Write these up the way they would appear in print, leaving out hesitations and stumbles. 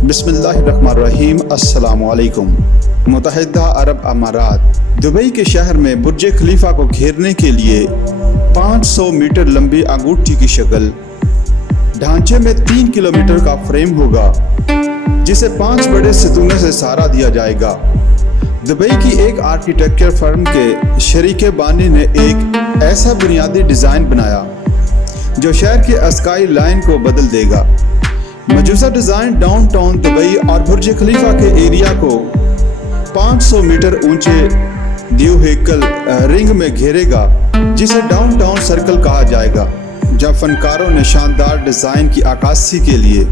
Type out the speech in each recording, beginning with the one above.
बिस्मिल्लाहिर्रहमानिर्रहीम। अस्सलामु अलैकुम। मुत्तहिदा अरब अमारात दुबई के शहर में बुर्ज खलीफा को घेरने के लिए 500 मीटर लंबी अंगूठी की शक्ल, ढांचे में 3 किलोमीटर का फ्रेम होगा जिसे 5 बड़े सतूनों से सहारा दिया जाएगा। दुबई की एक आर्किटेक्चर फर्म के शरीके बानी ने एक ऐसा बुनियादी डिज़ाइन बनाया जो शहर के स्काई लाइन को बदल देगा। मौजूदा डिज़ाइन डाउनटाउन दुबई और बुर्ज खलीफा के एरिया को 500 मीटर ऊंचे द्विहेकल रिंग में घेरेगा जिसे डाउनटाउन सर्कल कहा जाएगा। जब फनकारों ने शानदार डिज़ाइन की अक्कासी के लिए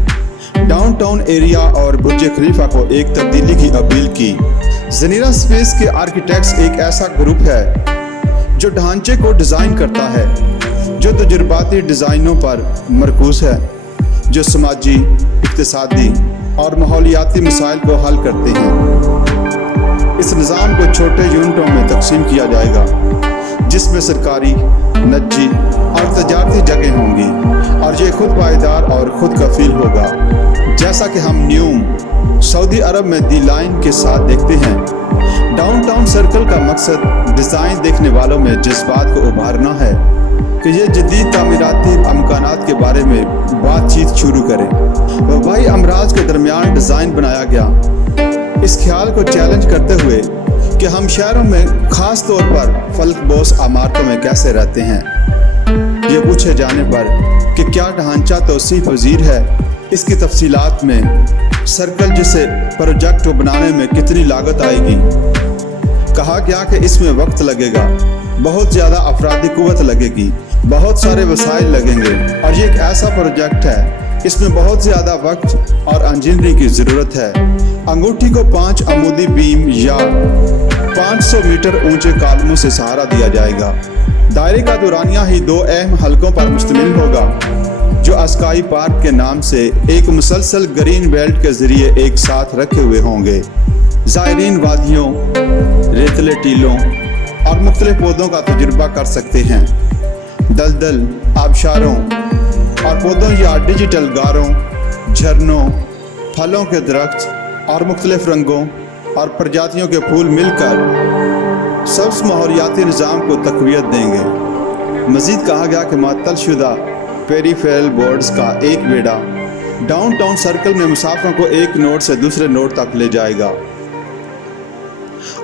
डाउनटाउन एरिया और बुर्ज खलीफा को एक तब्दीली की अपील की। ज़नीरा स्पेस के आर्किटेक्ट्स एक ऐसा ग्रुप है जो ढांचे को डिज़ाइन करता है जो तजुर्बाती डिज़ाइनों पर मरकूज़ है, जो समाजी, इक़्तिसादी और माहौलियाती मसाइल को हल करते हैं। इस निज़ाम को छोटे यूनिटों में तकसीम किया जाएगा जिसमें सरकारी, निजी और तजारती जगह होंगी और ये खुद पायदार और खुद कफील होगा, जैसा कि हम न्यूम सऊदी अरब में दी लाइन के साथ देखते हैं। डाउनटाउन सर्कल का मकसद डिज़ाइन देखने वालों में जज्बात को उभारना है कि ये जदीद तामीराती अमकानात के बारे में बातचीत शुरू करें। वबाई अमराज के दरमियान डिज़ाइन बनाया गया इस ख्याल को चैलेंज करते हुए कि हम शहरों में ख़ास तौर पर फलकबोस इमारतों में कैसे रहते हैं। ये पूछे जाने पर कि क्या ढांचा तौसीफ पजीर है, इसकी तफसीलात में सर्कल जिसे प्रोजेक्ट को बनाने में कितनी लागत आएगी, कहा गया कि इसमें वक्त लगेगा, बहुत ज़्यादा अफरादी कुव्वत लगेगी, बहुत सारे वसाइल लगेंगे और ये एक ऐसा प्रोजेक्ट है इसमें बहुत ज़्यादा वक्त और इंजीनियरिंग की ज़रूरत है। अंगूठी को 5 अमूदी बीम या 500 मीटर ऊंचे कालमों से सहारा दिया जाएगा। दायरे का दुरानिया ही 2 अहम हलकों पर मुश्तमिल होगा जो स्काई पार्क के नाम से एक मुसलसल ग्रीन बेल्ट के ज़रिए एक साथ रखे हुए होंगे। ज़ायरीन वादियों, रेतले टीलों और मुख्तलिफ पौधों का तजुर्बा कर सकते हैं। दलदल, आबशारों और पौधों या डिजिटल गारों, झरनों, फलों के दरख्त और मुख्तलिफ रंगों और प्रजातियों के फूल मिलकर सब्ज़ माहौलियाती निज़ाम को तक़वियत देंगे। मज़ीद कहा गया कि मुअत्तल शुदा पेरीफेरल बोर्ड्स का एक बेड़ा डाउनटाउन सर्कल में मुसाफिरों को एक नोड से दूसरे नोड तक ले जाएगा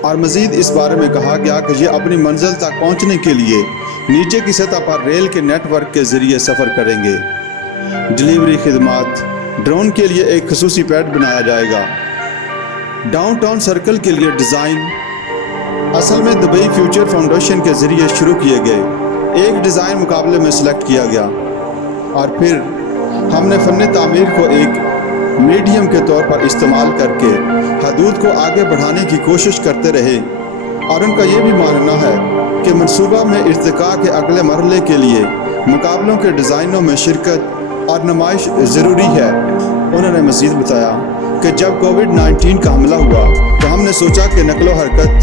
और मज़ीद इस बारे में कहा गया कि ये अपनी मंजिल तक पहुंचने के लिए नीचे की सतह पर रेल के नेटवर्क के ज़रिए सफ़र करेंगे। डिलीवरी खिदमात, ड्रोन के लिए एक खसूसी पैड बनाया जाएगा। डाउनटाउन सर्कल के लिए डिज़ाइन असल में दुबई फ्यूचर फाउंडेशन के ज़रिए शुरू किए गए एक डिज़ाइन मुकाबले में सिलेक्ट किया गया और फिर हमने फ़न तामीर को एक मीडियम के तौर पर इस्तेमाल करके हदूद को आगे बढ़ाने की कोशिश करते रहे और उनका ये भी मानना है कि मंसूबा में इर्तिका के अगले मरहले के लिए मुकाबलों के डिज़ाइनों में शिरकत और नुमाइश ज़रूरी है। उन्होंने मज़ीद बताया कि जब कोविड-19 का हमला हुआ तो हमने सोचा कि नकलो हरकत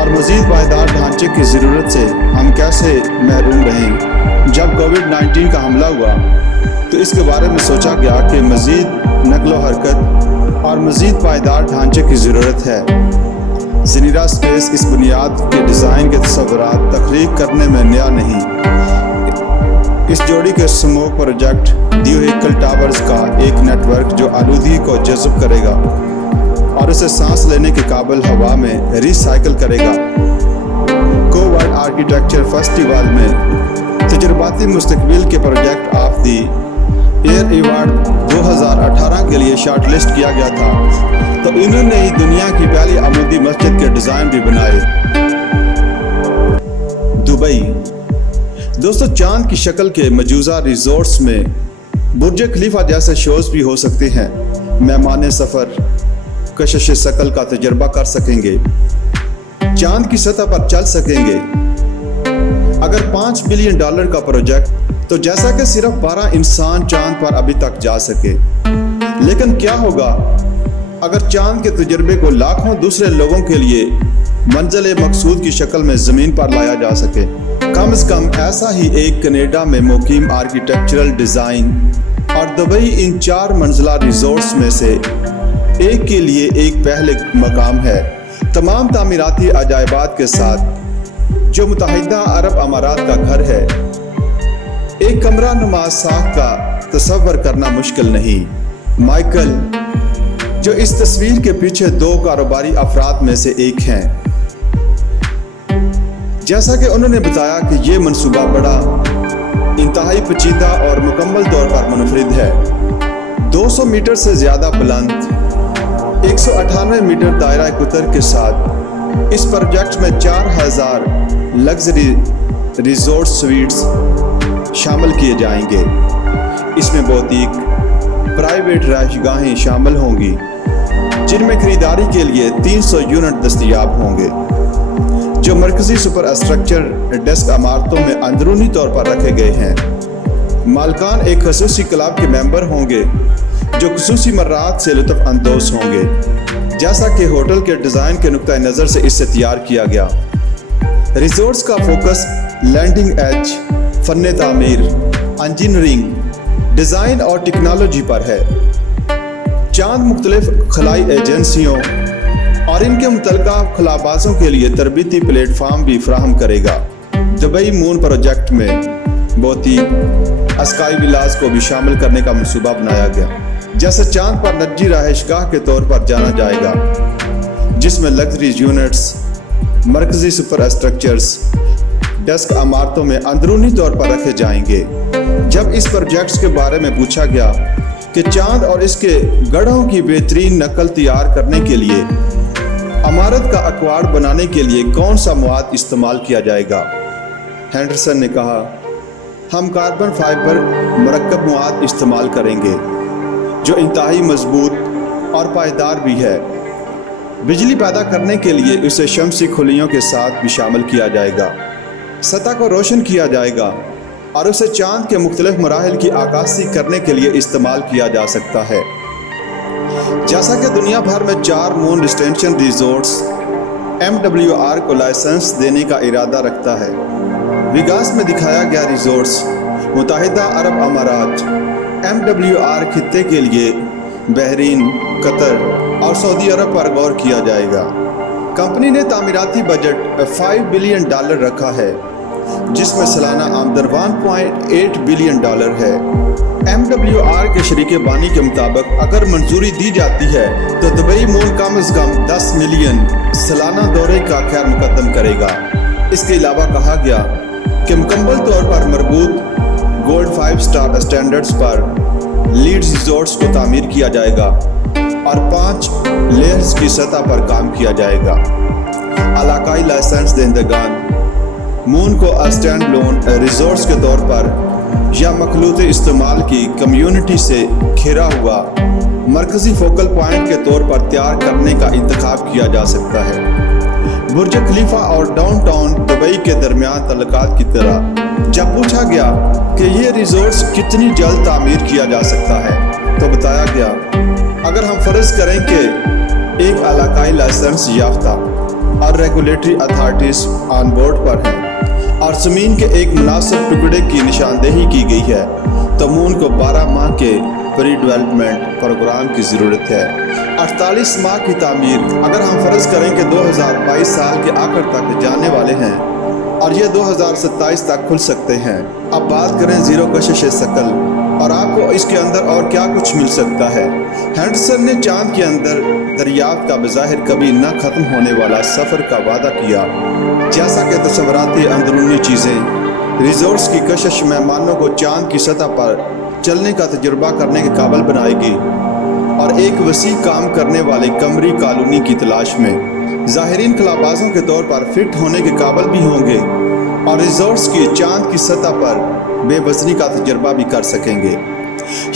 और मज़ीद पायदार ढांचे की ज़रूरत से हम कैसे महरूम रहें। जब कोविड-19 का हमला हुआ तो इसके बारे में सोचा गया कि मज़ीद नकलो हरकत और मज़ीद पायदार ढांचे की ज़रूरत है। ज़नीरा स्पेस इस बुनियाद के डिज़ाइन के तस्वुरात तख्लीक करने में नया नहीं। इस जोड़ी के स्मोक प्रोजेक्ट द्विहेकल टावर्स का एक नेटवर्क जो आलूदगी को जज़्ब करेगा और उसे सांस लेने के काबिल हवा में रिसाइकिल करेगा। कोवर्ल्ड आर्किटेक्चर फेस्टिवल में तजुर्बाती मुस्तकबिल के project of the air award 2018 के लिए शॉर्ट लिस्ट किया गया था तो इन्होंने ही दुनिया की पहली अमूदी मस्जिद के डिज़ाइन भी बनाए। दुबई दोस्तों, चांद की शक्ल के मौजूदा रिजॉर्ट्स में बुर्ज खलीफा जैसे शोज़ भी हो सकते हैं। मेहमान सफ़र कशिश शकल का तजर्बा कर सकेंगे, चांद की सतह पर चल सकेंगे। अगर $5 बिलियन का प्रोजेक्ट तो जैसा कि सिर्फ 12 इंसान चांद पर अभी तक जा सके, लेकिन क्या होगा अगर चांद के तजर्बे को लाखों दूसरे लोगों के लिए मंजिल मकसूद की शक्ल में ज़मीन पर लाया जा सके। कम से कम ऐसा ही एक कनाडा में मुकीम आर्किटेक्चरल डिज़ाइन और दुबई इन 4 मंजिला रिजॉर्ट्स में से एक के लिए एक पहले मकाम है। तमाम तामीराती अजायबात के साथ जो मुत्तहिदा अरब अमारात का घर है, एक कमरा नुमा साख का तसव्वुर करना मुश्किल नहीं। माइकल, जो इस तस्वीर के पीछे 2 कारोबारी अफराद में से एक हैं, जैसा कि उन्होंने बताया कि ये मंसूबा बड़ा इंतहाई पेचीदा और मुकम्मल तौर पर मुनफरिद है। 200 मीटर से ज़्यादा बुलंद 198 मीटर दायरा कुतर के साथ इस प्रोजेक्ट में 4000 लग्जरी रिजॉर्ट स्वीट्स शामिल किए जाएंगे। इसमें बुटीक, प्राइवेट रहायशगाहें शामिल होंगी, जिनमें खरीदारी के लिए 300 यूनिट दस्तयाब होंगे, जो मरकजी सुपर स्ट्रक्चर डेस्क इमारतों में अंदरूनी तौर पर रखे गए हैं। मालकान एक खसूसी क्लब के मेंबर होंगे जो खसूसी मर्रात से लुत्फ अंदोज होंगे, जैसा कि होटल के डिज़ाइन के नुक्ता नज़र से इससे तैयार किया गया। रिजॉर्ट्स का फोकस लैंडिंग एज, फन तामीर, इंजीनियरिंग, डिज़ाइन और टेक्नोलॉजी पर है। चांद मुख्तलिफ खलाई एजेंसियों और इनके मुतल्लिका खलाबाजों के लिए तरबीती प्लेटफार्म भी फराहम करेगा। दुबई मून प्रोजेक्ट में बुटीक, स्काई विलास को भी शामिल करने का मंसूबा बनाया गया, जैसे चांद पर नजी रहायशगाह के तौर पर जाना जाएगा, जिसमें लग्जरी यूनिट्स, मरकजी सुपर स्ट्रक्चर्स डेस्क इमारतों में अंदरूनी तौर पर रखे जाएंगे। जब इस प्रोजेक्ट्स के बारे में पूछा गया कि चांद और इसके गढ़ों की बेहतरीन नकल तैयार करने के लिए इमारत का अकवाड़ बनाने के लिए कौन सा मवाद इस्तेमाल किया जाएगा, हेंडरसन ने कहा, हम कार्बन फाइबर मरकब मवाद इस्तेमाल करेंगे जो इंतहाई मजबूत और पायदार भी है। बिजली पैदा करने के लिए इसे शमसी खुलियों के साथ भी शामिल किया जाएगा। सतह को रोशन किया जाएगा और उसे चांद के मुख्तलिफ मराहिल की आकाशी करने के लिए इस्तेमाल किया जा सकता है। जैसा कि दुनिया भर में 4 मून डिस्टेंशन रिजॉर्ट्स MWR को लाइसेंस देने का इरादा रखता है। विगास में दिखाया गया रिजॉर्ट्स मुत्तहिदा अरब अमारात MWR खित्ते के लिए बहरीन, कतर और सऊदी अरब पर गौर किया जाएगा। कंपनी ने तामीराती बजट $5 बिलियन रखा है, जिसमें सालाना आमदन $1.8 बिलियन है। MWR के शरीके बानी के मुताबिक अगर मंजूरी दी जाती है तो दुबई मून कम अज़ कम 10 मिलियन सालाना दौरे का खैर मुकद्दम करेगा। इसके अलावा कहा गया कि मुकम्मल तौर पर मरबूत गोल्ड 5 स्टार स्टैंडर्ड्स पर लीड्स रिजॉर्ट्स को तामीर किया जाएगा और 5 लेयर्स की सतह पर काम किया जाएगा। इलाकाई लाइसेंस दहिंदगान मून को स्टैंड लोन रिजॉर्ट्स के तौर पर या मखलूत इस्तेमाल की कम्युनिटी से घिरा हुआ मरकजी फोकल पॉइंट के तौर पर तैयार करने का इंतखाब किया जा सकता है। बुर्ज खलीफा और डाउनटाउन दुबई के दरमियान तल्लुकात की तरह जब पूछा गया कि ये रिजॉर्ट्स कितनी जल्द तामीर किया जा सकता है, तो बताया गया अगर हम फर्ज करें कि एक इलाकाई लाइसेंस याफ्ता और रेगुलेटरी अथॉरिटीज ऑन बोर्ड पर हैं और ज़मीन के एक मुनासिब टुकड़े की निशानदेही की गई है, तो मून को 12 माह के प्री डेवलपमेंट प्रोग्राम की ज़रूरत है। 48 माह की तामीर अगर हम फ़र्ज़ करें कि 2022 साल के आखिर तक जाने वाले हैं और ये 2027 तक खुल सकते हैं। अब बात करें ज़ीरो कशिश शकल और आपको इसके अंदर और क्या कुछ मिल सकता है। हेंडरसन ने चांद के अंदर दरियाफ्त का बज़ाहिर कभी न ख़त्म होने वाला सफ़र का वादा किया, जैसा कि तस्वराती अंदरूनी चीज़ें रिजॉर्ट्स की कशिश मेहमानों को चांद की सतह पर चलने का तजुर्बा करने के काबिल बनाएगी और एक वसी काम करने वाले कमरी कॉलोनी की तलाश में ज़ाहिरीन खलाबाजों के तौर पर फिट होने के काबिल भी होंगे और रिजॉर्ट्स की चांद की सतह पर बेवजनी का तजुर्बा भी कर सकेंगे।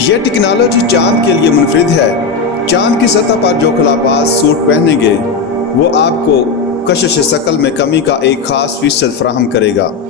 ये टेक्नोलॉजी चांद के लिए मुनफरिद है। चांद की सतह पर जो खलाबाज सूट पहनेंगे वो आपको कशिश शकल में कमी का एक ख़ास फ़ीसद फराहम करेगा।